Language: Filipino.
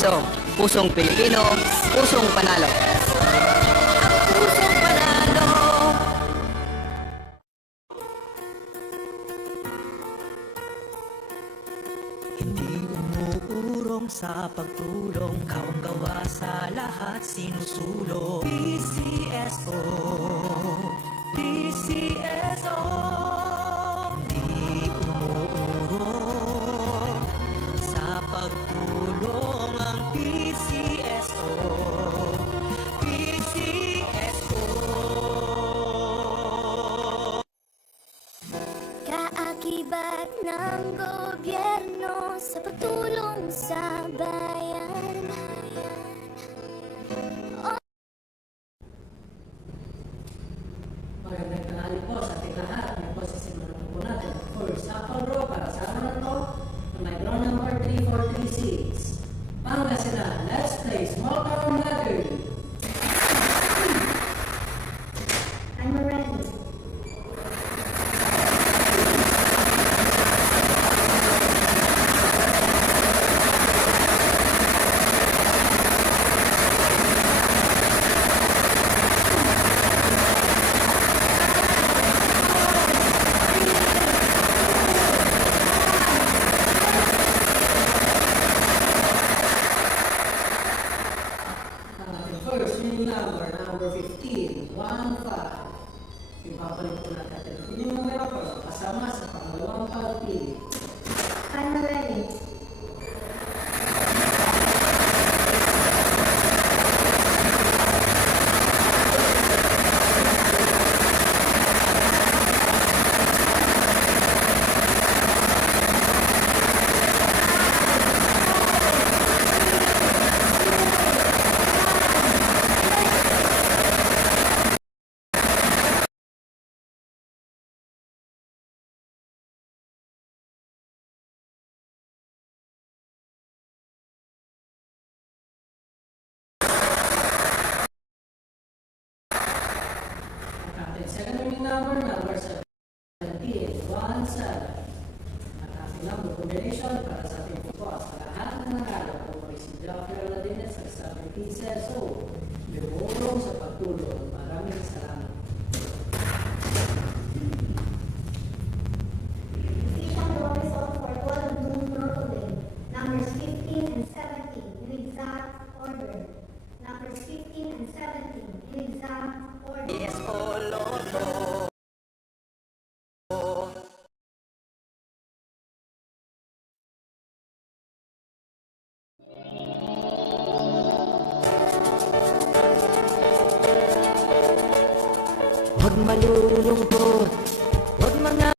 piso. Pusong Pilipino, pusong panalo. Pusong panalo. Hindi umuurong sa pagtulong, kawang gawa sa lahat sinusulong. PCSO, PCSO. Hindi umuurong sa pagtulong ang PCSO, PCSO. Kaakibat ng gobyerno sa pagtulong sa bayan. Magandang tanghali po sa ating lahat. Ngayon po sisimulan po natin ang first sample row para sa araw na ito na may draw number 3436. Pangasinan, let's play small town lottery. I'm ready. Ang ating first winning number, number 15, 1-5. Ipapalit po natin ang winning numero po kasama sa pangalawang pagpili. I'm ready. Ang ating second winning number, number 17, 1-7. Ang ating number combination para sa ating po sa lahat ng nanalo po ay si Jeffrey Aladines sa 17 peso. Lumulong sa pagtulong. Maraming salamat. Official draw result for 12 noon Norfolk. Numbers 15 and 17 in exact order. Numbers 15 and 17 in exact order. PCSO Lotto. Huwag malulungkot, huwag mga